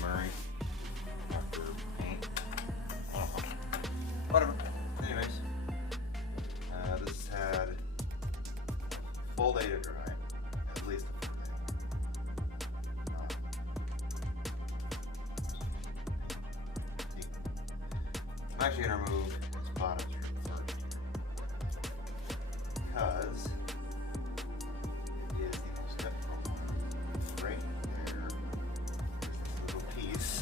Murray after paint. Whatever. Anyways, this had full day to dry, at least a full day. I'm actually gonna remove this bottom strip first because it is the most difficult one. Right there is this little piece,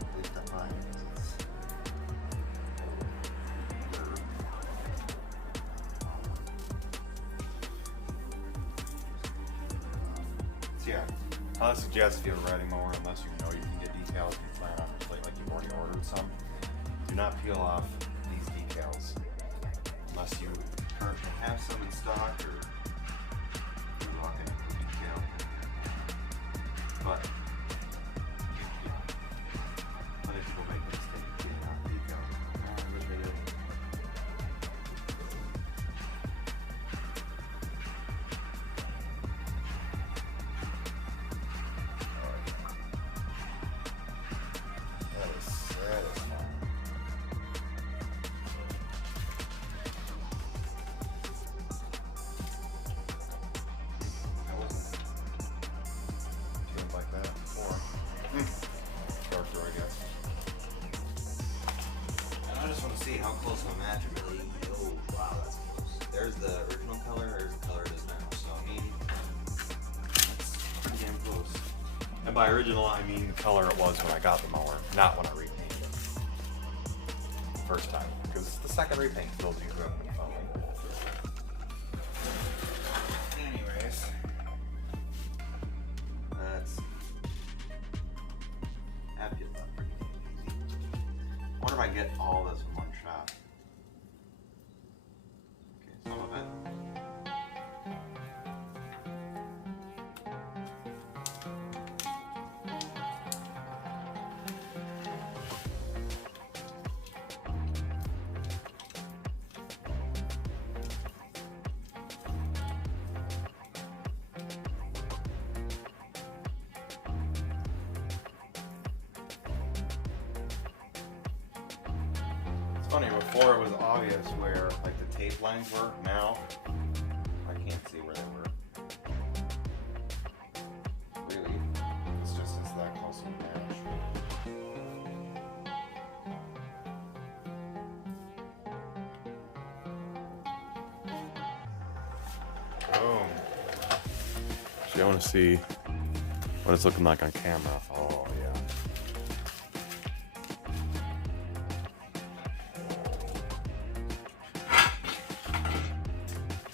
at least on mine, because it's yeah, I suggest if you have a riding mower, unless you know you can get decals, you plan on a plate like you've already ordered some. Do not peel off these decals unless you currently have some in stock or you're rocking a decal. But other people make the mistake of peeling off decals. I wish they did. That is satisfying. I wasn't feeling like that before. Darker, I guess. And I just want to see how close my match really. Oh, wow, that's close. There's the original color, there's the color it is now. So, I mean, that's pretty damn close. And by original, I mean the color it was when I got the mower, not when I repainted it. First time, because the second repaint those of you who haven't been following. Anyways, that's that'd be pretty easy. I wonder if I can get all this in one shot. Okay, some of it. Funny, before it was obvious where like the tape lines were. Now I can't see where they were. Really, it's that close to match. Boom. So I want to see what it's looking like on camera. Oh yeah.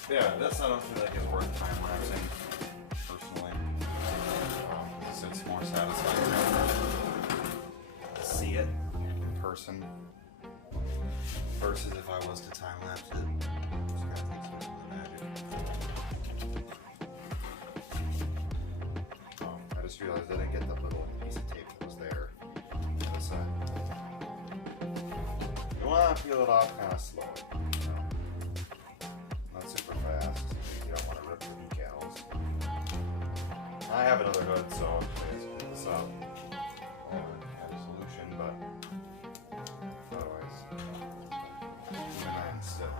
Yeah, this I don't feel like is worth time lapsing, personally. So it's more satisfying to see it in person versus if I was to time lapse it. Just kind of takes away some of the magic. Oh, I just realized I didn't get the little piece of tape that was there on the side. You want to peel it off kind of slow. Not super fast. You don't want to rip the decals. I have another hood, so I just pull this up. Have a solution, but otherwise, keep in mind still.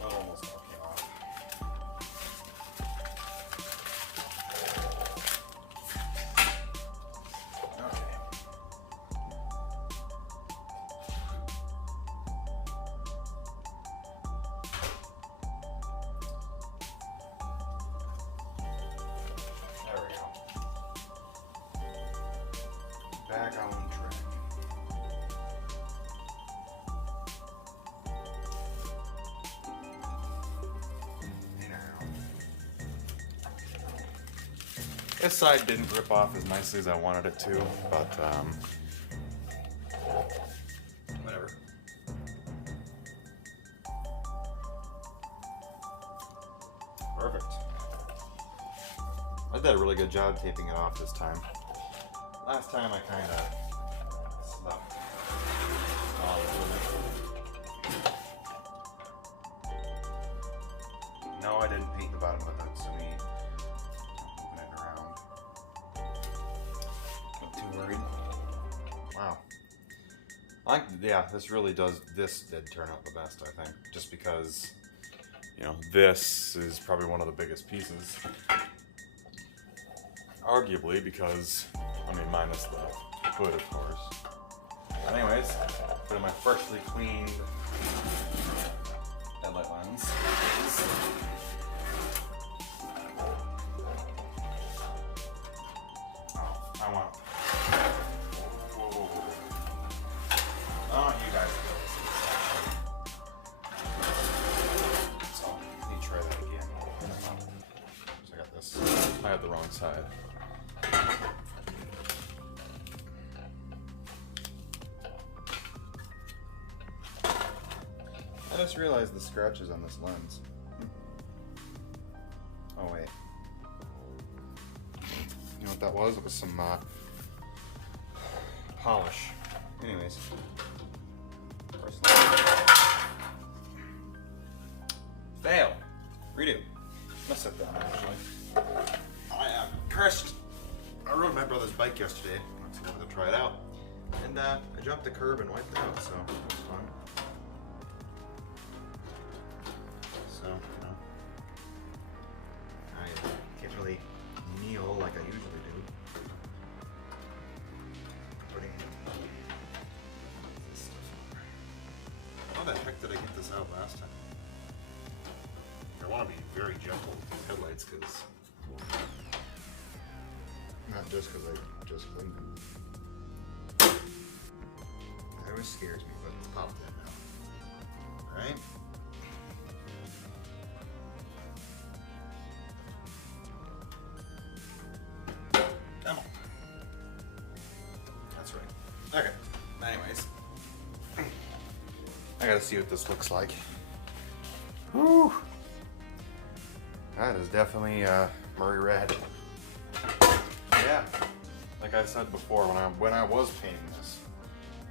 That almost came off. Back on track. Now, this side didn't rip off as nicely as I wanted it to, but whatever. Perfect. I did a really good job taping it off this time. Last time I kind of slept a little bit. Wow. This really does, this did turn out the best, I think. Just because, this is probably one of the biggest pieces. Arguably, because, minus the hood, of course. Anyways, put in my freshly cleaned headlight lens. I want you guys to be able to see this. So, let me try that again. So I got this. I had the wrong side. I just realized the scratches on this lens. Oh wait. You know what that was? It was some polish. Anyways. Fail. Redo. Let's sit down actually. I am cursed. I rode my brother's bike yesterday. I wanted to try it out. And I jumped the curb and wiped it out, so it was fun. So, I can't really kneel like I usually do. Putting this stuff on. How the heck did I get this out last time? I want to be very gentle with these headlights because, not just because I just cleaned them. That always scares me, but it's popped in now. Alright? Come on. That's right. Okay. Anyways. I gotta see what this looks like. Whew. That is definitely Murray Red. Yeah. Like I said before, when I was painting this,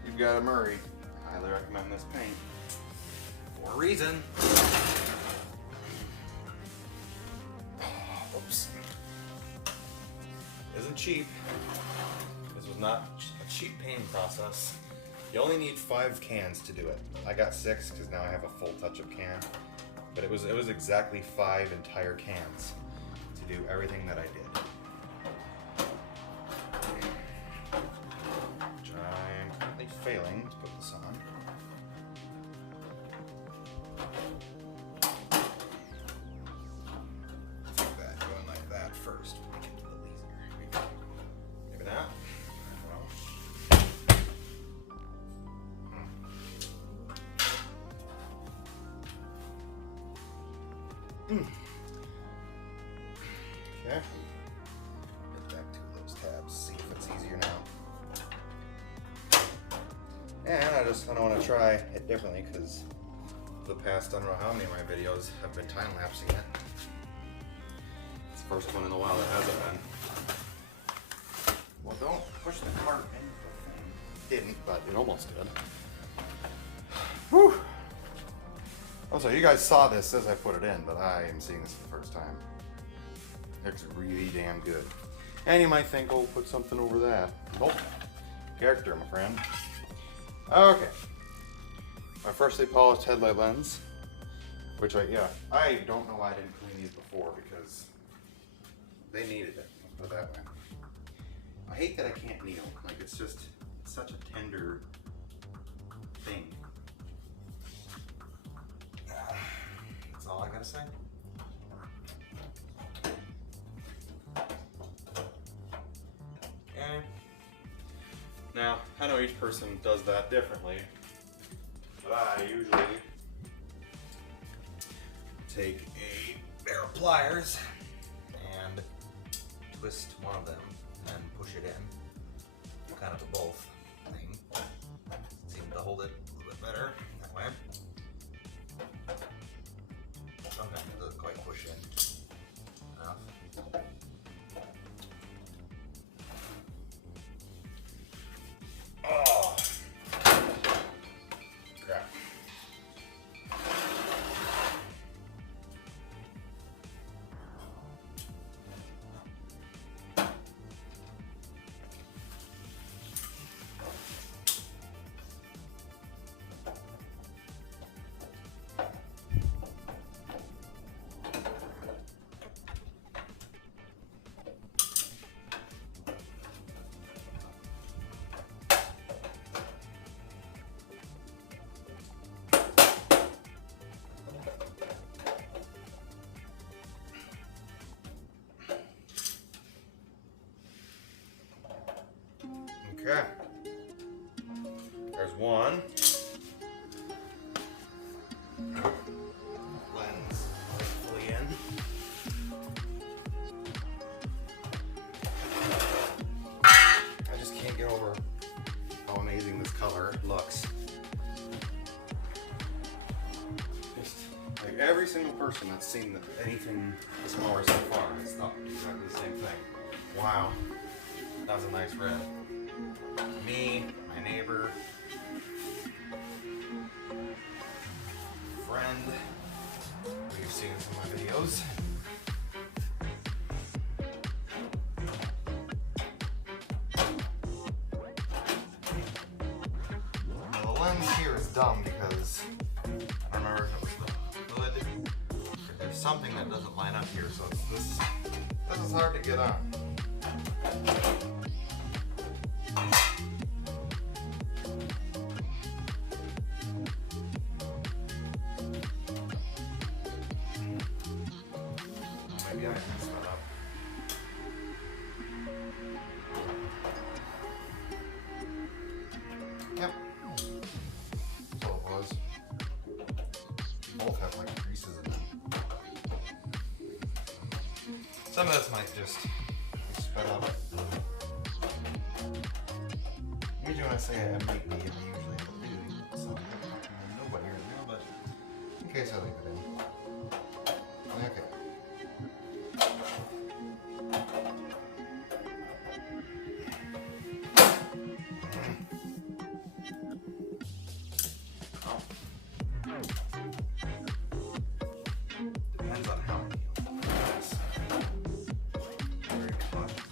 you've got a Murray. I highly recommend this paint. For a reason. Oops. Isn't cheap. This was not a cheap painting process. You only need 5 cans to do it. I got 6 because now I have a full touch-up can. But it was exactly 5 entire cans to do everything that I did. Which I'm currently failing to put this on. Take that going like that first. Make it a little easier. Maybe not. Okay. Get back to those tabs, see if it's easier now. And I just kind of want to try it differently because the past, I don't know how many of my videos have been time-lapsing it. It's the first one in a while that hasn't been. Well, don't push the cart into the thing. Didn't, but it almost did. Whew. Oh, so you guys saw this as I put it in, but I am seeing this for the first time. Looks really damn good. And you might think, oh, put something over that. Nope. Character, my friend. Okay. My freshly polished headlight lens, which I don't know why I didn't clean these before because they needed it. Let's put it that way. I hate that I can't kneel. Like, it's just such a tender thing. That's all I gotta say. Okay. Now, I know each person does that differently, but I usually take a pair of pliers and twist one of them and push it in. Kind of a both thing. Seem to hold it a little bit better that way. Sometimes it doesn't quite push in enough. Oh, crap. Okay. There's one. Lens fully in. I just can't get over how amazing this color looks. Just like every single person that's seen anything this mower so far has thought exactly the same thing. Wow, that was a nice red. Me, my neighbor, friend, who you've seen some of my videos. Now the lens here is dumb because I don't remember if it was the hood. There's something that doesn't line up here, so this is hard to get on. Maybe I messed that up. Yep. That's all it was. Both have like creases in them. Some of this might just be sped up. Usually when I say it might be, I usually do. So I'm talking to nobody right now, but in case I leave it in. Okay. Depends on how many. Yes. Very cautious.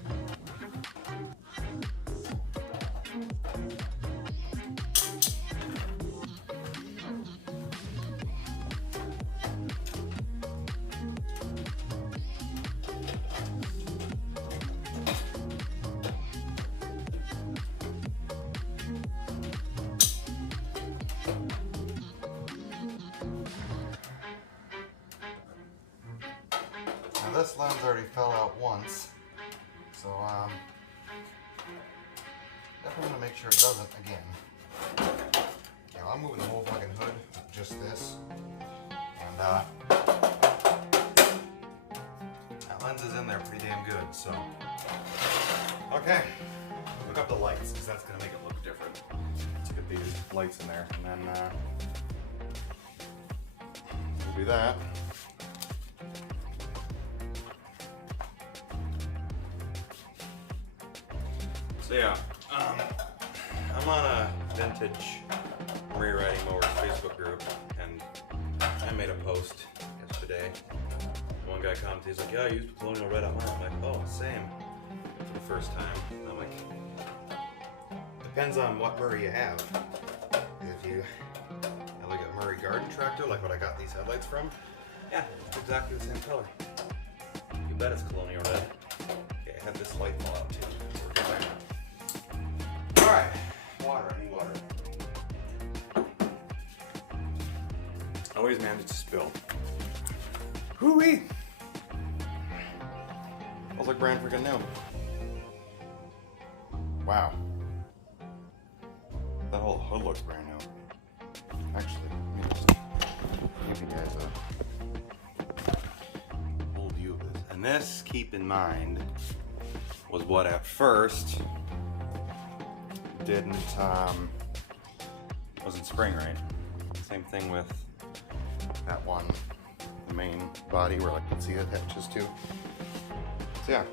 Now this lens already fell out once, so definitely want to make sure it doesn't again. Okay, well, I'm moving the whole fucking hood with just this, and that lens is in there pretty damn good. So okay, hook up the lights because that's gonna make it look different. Let's get these lights in there, and then we'll do that. So yeah, I'm on a vintage rewriting mowers Facebook group, and I made a post yesterday. One guy commented, he's like, "Yeah, I used Colonial Red on mine." I'm like, "Oh, same." For the first time. And I'm like, depends on what Murray you have. If you have like a Murray Garden Tractor, like what I got these headlights from, yeah, it's exactly the same color. You bet it's Colonial Red. Okay, I had this light fall out too. We're good there. Alright, water, I need water. I always manage to spill. Hoo-wee! Smells like brand freaking new. Wow. That whole hood looks brand new. Actually, let me just give you guys a full view of this. And this, keep in mind, was what at first didn't wasn't spring right. Same thing with that one, the main body where like you can see it attaches to. So yeah,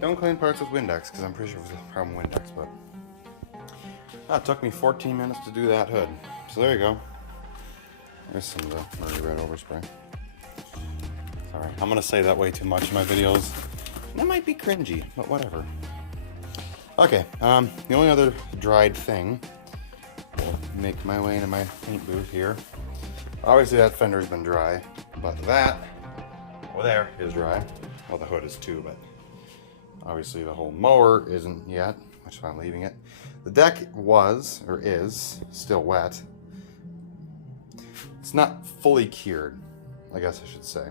don't clean parts with Windex because I'm pretty sure it was a problem with Windex, but it took me 14 minutes to do that hood. So there you go. There's some of the Murray Red overspray. Sorry, I'm gonna say that way too much in my videos. That might be cringy, but whatever. Okay, the only other dried thing, will make my way into my paint booth here. Obviously that fender's been dry, but that over there is dry. Well, the hood is too, but obviously the whole mower isn't yet, which is why I'm leaving it. The deck was, or is, still wet. It's not fully cured, I guess I should say.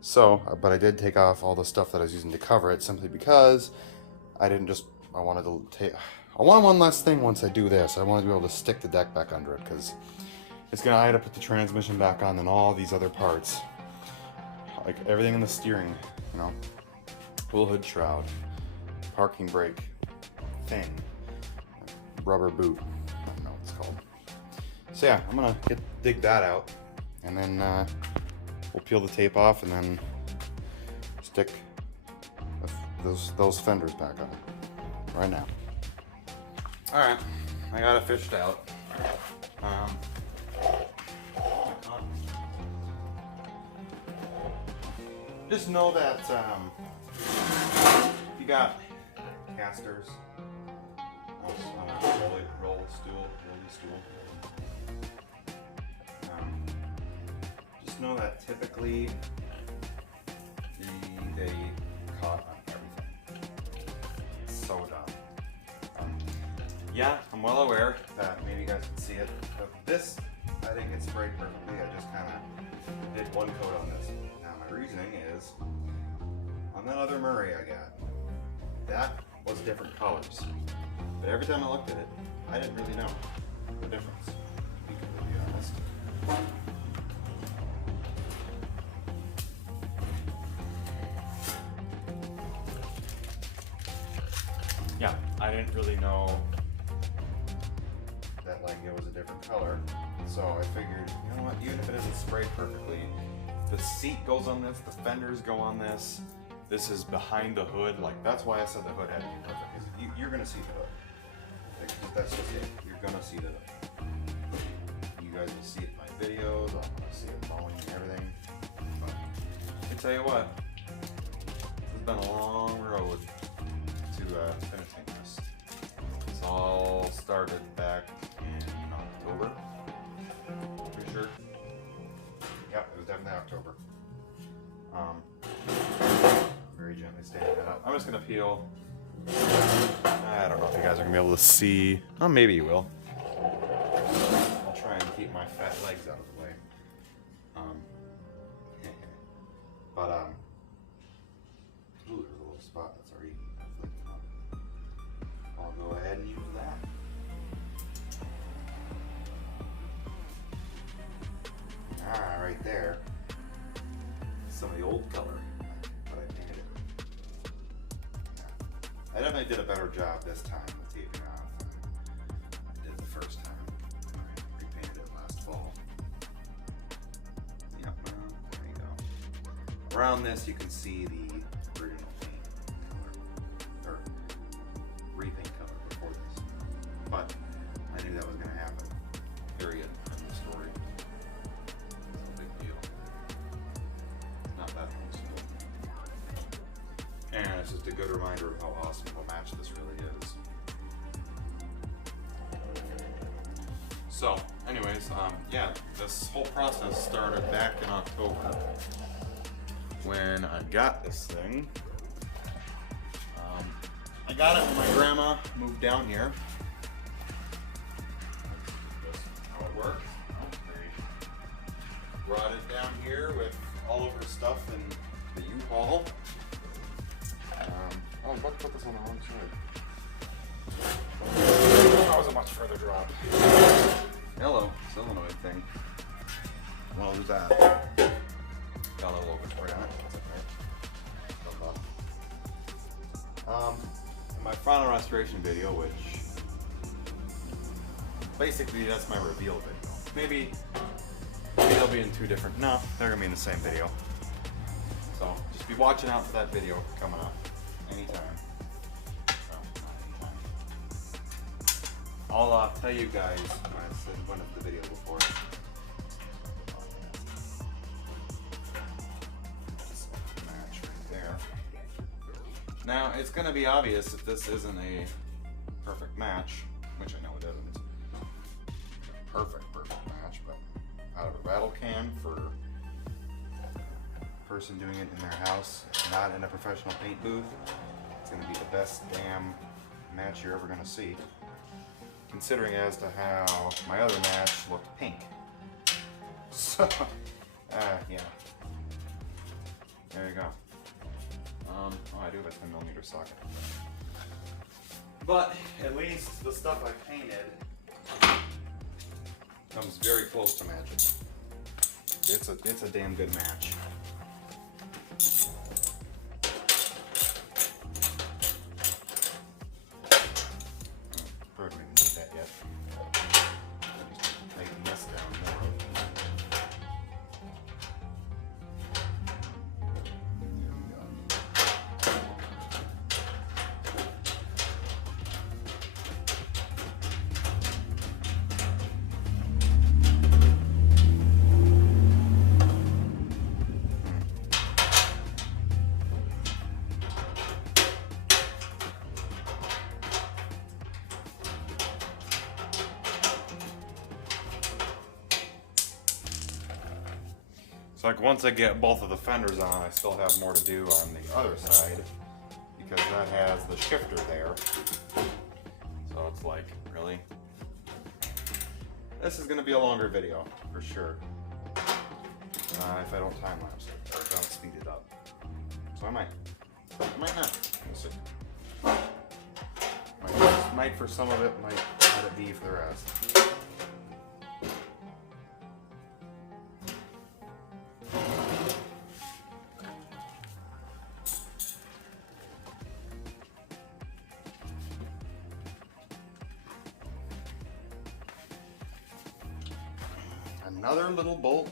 So, but I did take off all the stuff that I was using to cover it simply because I wanted to take, I want one last thing once I do this. I want to be able to stick the deck back under it because it's gonna. I had to put the transmission back on and all these other parts, like everything in the steering, you know, full hood shroud, parking brake thing, rubber boot. I don't know what it's called. So yeah, I'm gonna dig that out, and then we'll peel the tape off and then stick those fenders back on right now. All right, I got it fished out. Just know that if you got casters on a rolling stool, just know that typically they caught on everything. So dumb. Yeah, I'm well aware that maybe you guys can see it, but this, I think it's sprayed perfectly. I just kind of did one coat on this. Now my reasoning is, on that other Murray I got, that was different colors. But every time I looked at it, I didn't really know the difference, to be completely honest. Yeah, I didn't really know that like it was a different color. So I figured, you know what, even if it isn't sprayed perfectly, the seat goes on this, the fenders go on this, this is behind the hood, like that's why I said the hood had to be perfect, because you're gonna see the hood. Like, that's just it, you're gonna see the hood. You guys will see it in my videos, I'm gonna see it mowing and everything. But I tell you what, it's been a long road to finishing this. This all started back in October. Pretty sure. Yep, it was definitely October. Very gently standing that up. I'm just gonna peel. I don't know if you guys are gonna be able to see. Oh, maybe you will. I'll try and keep my fat legs out of the way. Ooh, there's a little spot that's already flicked up. I'll go ahead and use that. Right there. Some of the old color that I painted. Yeah. I definitely did a better job this time with taping off than I did the first time. I repainted it last fall. Yep, there you go. Around this you can see the original paint color, or repaint color before this. But I knew that was going to happen. Period. In the story. And it's just a good reminder of how awesome of a match this really is. So, anyways, yeah, this whole process started back in October when I got this thing. I got it when my grandma moved down here. That's how it works. They brought it down here with all of her stuff in the U-Haul. I was about to put this on the wrong side. That was a much further drop. Hello, solenoid thing. Well, who's that? Got a little overspray on it. That's okay. In my final restoration video, which basically that's my reveal video. Maybe they'll be in two different. No, they're gonna be in the same video. So just be watching out for that video coming up anytime. Well, not anytime. I'll tell you guys when I said one of the video before. Match right there. Now it's gonna be obvious if this isn't a perfect match, which I know it isn't. Perfect match, but out of a rattle can for a person doing it in their house, not in a professional paint booth, it's going to be the best damn match you're ever going to see. Considering as to how my other match looked pink. So, yeah. There you go. Oh, I do have a 10mm socket. But at least the stuff I painted comes very close to matching. It's a damn good match. Probably didn't need that yet. Tighten this down more. There we go. Like once I get both of the fenders on, I still have more to do on the other side because that has the shifter there. So it's like, really? This is going to be a longer video for sure. If I don't time lapse it or don't speed it up. So I might not. We'll see. Might for some of it, might let it be for the rest. Another little bolt.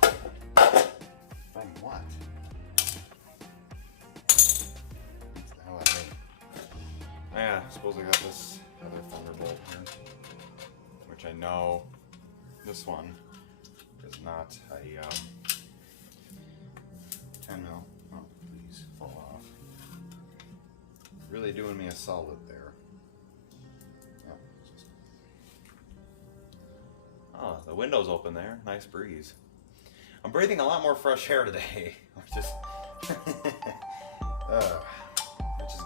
From what? What's the hell that mean? Yeah, I suppose I got this other thunderbolt here, which I know this one is not a 10 mil. Oh, please fall off. Really doing me a solid there. Oh, the window's open there. Nice breeze. I'm breathing a lot more fresh air today, which is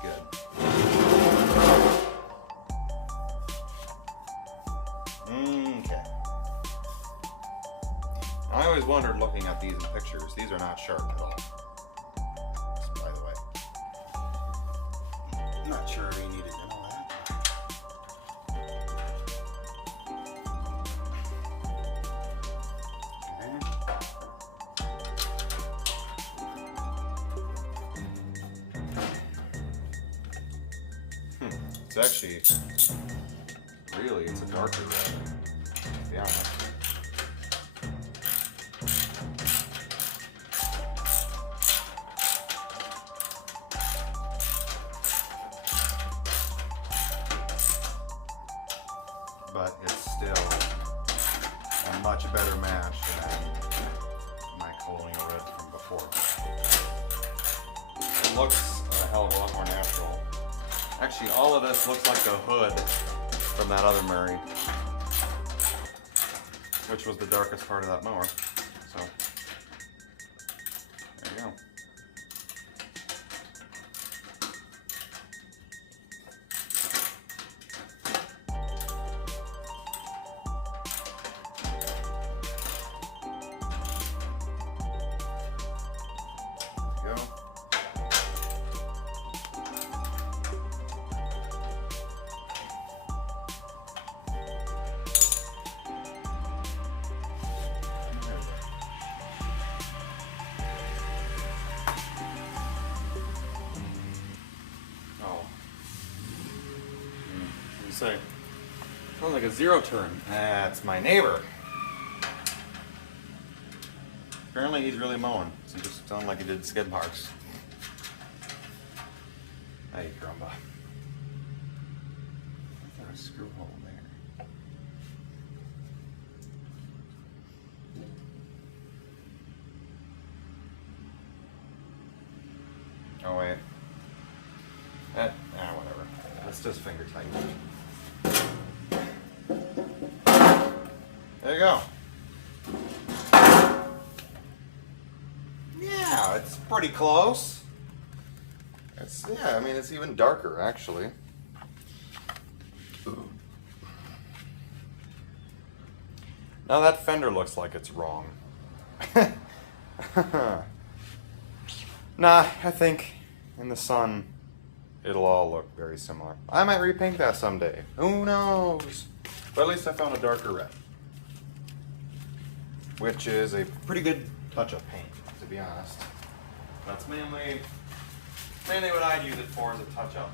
good. Okay. I always wondered looking at these in pictures. These are not sharp at all. Just by the way. I'm not sure you needed to know that. It's actually, really, it's a darker red, to be honest. But it's still a much better match than my Colonial Red from before. It looks a hell of a lot more natural. Actually, all of this looks like the hood from that other Murray, which was the darkest part of that mower. So, there you go. There you go. Say, sounds like a zero turn. That's my neighbor. Apparently he's really mowing. So he just sounded like he did skid marks. Hey, Grumba. Is there a screw hole there? Oh wait. Whatever. Let's just finger tighten. There you go. Yeah, it's pretty close. Yeah, I mean, it's even darker, actually. Now that fender looks like it's wrong. Nah, I think in the sun it'll all look very similar. I might repaint that someday. Who knows? But at least I found a darker red, which is a pretty good touch-up paint, to be honest. That's mainly what I'd use it for, as a touch-up.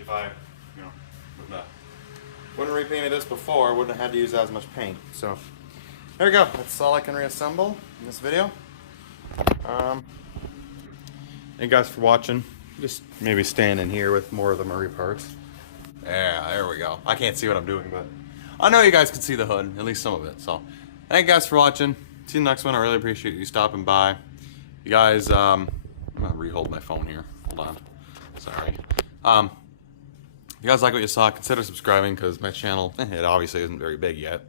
If I, wouldn't have repainted this before, wouldn't have had to use as much paint. So there we go. That's all I can reassemble in this video. Thank you guys for watching. Just maybe stand in here with more of the Murray parts. Yeah, there we go. I can't see what I'm doing, but I know you guys can see the hood, at least some of it. So thank you guys for watching. See you next one. I really appreciate you stopping by. You guys, I'm gonna re-hold my phone here. Hold on. Sorry. If you guys like what you saw, consider subscribing, because my channel, it obviously isn't very big yet,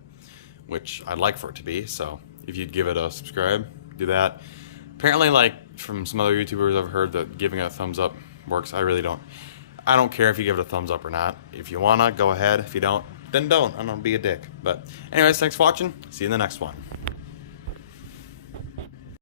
which I'd like for it to be. So if you'd give it a subscribe, do that. Apparently, like from some other YouTubers, I've heard that giving it a thumbs up works. I really don't. I don't care if you give it a thumbs up or not. If you wanna, go ahead. If you don't, then don't. I'm gonna be a dick. But anyways, thanks for watching. See you in the next one.